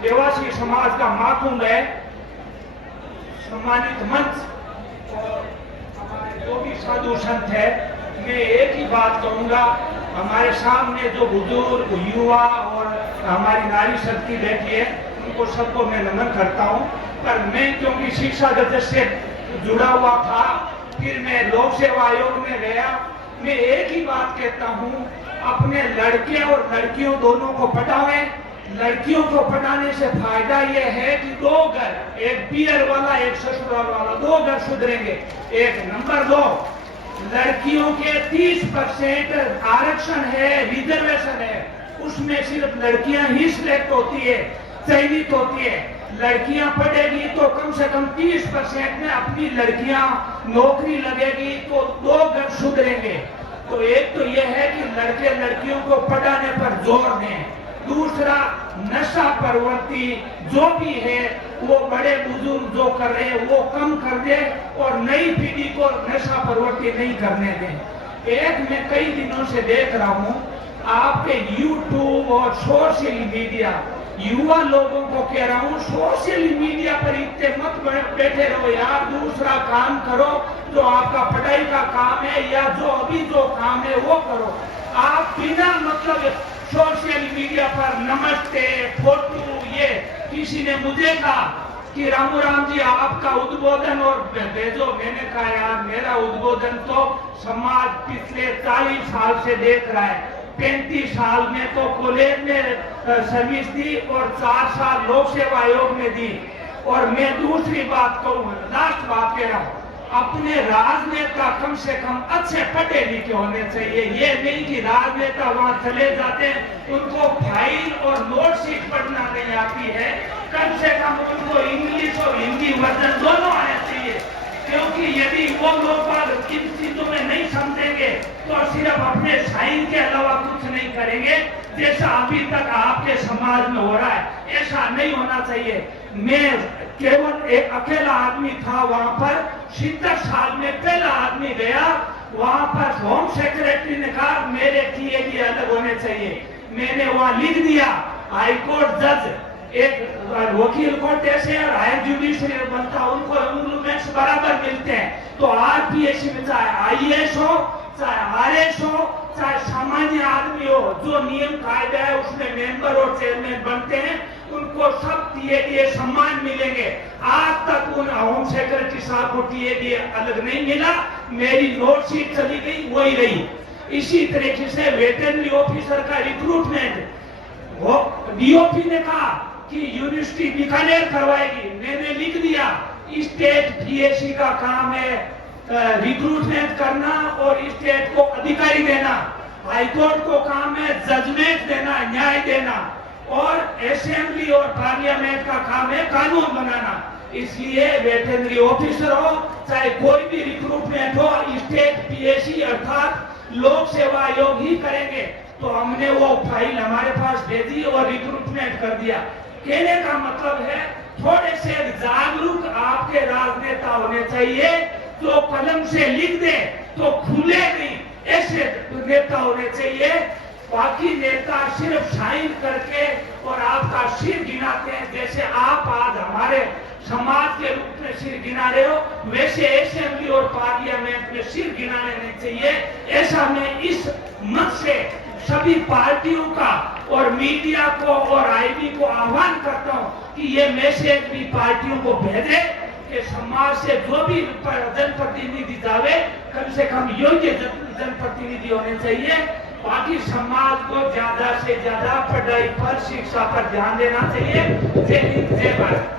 देवासी समाज का महाकुंभ है। सम्मानित मंच और हमारे जो भी साधु संत है, मैं एक ही बात कहूंगा, हमारे सामने जो बुजुर्ग, युवा और हमारी नारी शक्ति बैठी है, उनको सबको मैं नमन करता हूं। पर मैं क्योंकि शिक्षा जगत से जुड़ा हुआ था, फिर मैं लोक सेवा आयोग में गया। मैं एक ही बात कहता हूं, अपने लड़के और लड़कियों दोनों को पढ़ावें। लड़कियों को पढ़ाने से फायदा यह है कि दो घर, एक पियर वाला एक ससुराल वाला, दो घर सुधरेंगे। एक नंबर दो, लड़कियों के 30% आरक्षण है, रिजर्वेशन है, उसमें सिर्फ लड़कियां ही सिलेक्ट होती है, चयनित होती है। लड़कियां पढ़ेगी तो कम से कम 30% में अपनी लड़कियां नौकरी लगेगी तो दो घर सुधरेंगे। तो एक तो यह है कि लड़के लड़कियों को पढ़ाने पर जोर दें। दूसरा, नशा प्रवृत्ति जो भी है वो बड़े बुजुर्ग जो कर रहे हैं वो कम कर दे और नई पीढ़ी को नशा प्रवृत्ति नहीं करने दें। एक मैं कई दिनों से देख रहा हूं, आपके YouTube और सोशल मीडिया, युवा लोगों को कह रहा हूं, सोशल मीडिया पर इतने मत बैठे रहो यार, दूसरा काम करो जो आपका पढ़ाई का काम है या जो अभी जो काम है वो करो। आप बिना मतलब सोशल मीडिया पर नमस्ते फोटो, ये किसी ने मुझे कहा कि रामू राम जी आपका उद्बोधन और भेजो। मैंने कहा यार मेरा उद्बोधन तो समाज पिछले 40 साल से देख रहा है। 35 साल में तो कॉलेज में सर्विस दी और 4 साल लोक सेवा आयोग में दी। और मैं दूसरी बात कहूँ, लास्ट बात कह रहा हूँ, अपने राजनेता कम से कम अच्छे पढ़े लिखे होने चाहिए। ये नहीं कि राजनेता वहां चले जाते हैं, उनको फाइल और नोटशीट पढ़ना नहीं आती है। कम से कम उनको इंग्लिश और हिंदी वर्जन दोनों आना चाहिए। क्योंकि यदि वो लोग इन चीजों में नहीं समझेंगे तो सिर्फ अपने साइन के अलावा कुछ नहीं करेंगे, जैसा अभी तक आपके समाज में हो रहा है। ऐसा नहीं होना चाहिए। मैं केवल एक अकेला आदमी था वहां पर, 70 साल में पहला आदमी गया वहां पर। होम सेक्रेटरी ने कहा मेरे टीए अलग होने चाहिए। मैंने वहां लिख दिया, हाईकोर्ट जज, एक वकील कोर्ट ऐसे और हायर जुडिशरी बनता, उनको इंप्रूवमेंट्स बराबर मिलते हैं। तो आरपीएससी में चाहे आईएएस हो, चाहे आरएस हो, चाहे सामान्य आदमी हो, जो नियम कायदा है उसमें मेंबर और चेयरमैन बनते हैं, उनको सब टीए सम्मान मिलेंगे। आज तक उन होम सेक्रेटरी साहब को टीए अलग नहीं मिला। मेरी नोटशीट चली गई, वही रही। इसी तरीके से वेटरनरी ऑफिसर का रिक्रूटमेंट, वो डीओपी ने कहा कि यूनिवर्सिटी बीकानेर करवाएगी। मैंने लिख दिया, स्टेट पीएससी का काम है रिक्रूटमेंट करना और स्टेट को अधिकारी देना। हाईकोर्ट को काम है जजमेंट देना, न्याय देना। और असेंबली और पार्लियामेंट का काम है कानून बनाना। इसलिए वेटरनरी ऑफिसर हो चाहे कोई भी रिक्रूटमेंट हो, स्टेट पीएससी अर्थात लोक सेवा आयोग ही करेंगे। तो हमने वो फाइल हमारे पास भेजी और रिक्रूटमेंट कर दिया। कहने का मतलब है थोड़े से जागरूक आपके राजनेता होने चाहिए, जो कलम से लिख दे तो खुले नहीं, ऐसे नेता होने चाहिए। बाकी नेता सिर्फ साइन करके और आपका सिर गिनाते हैं। जैसे आप आज हमारे समाज के रूप में सिर गिना रहे हो, वैसे असेंबली और पार्लियामेंट में सिर गिनाने नहीं चाहिए। ऐसा मैं इस मत से सभी पार्टियों का और मीडिया को और आईबी को आह्वान करता हूं कि ये मैसेज भी पार्टियों को भेजे कि समाज से जो भी जनप्रतिनिधि जावे, कम से कम योग्य जनप्रतिनिधि होने चाहिए। बाकी समाज को ज्यादा से ज्यादा पढ़ाई पर, शिक्षा पर ध्यान देना चाहिए। जय हिंद, जय भारत।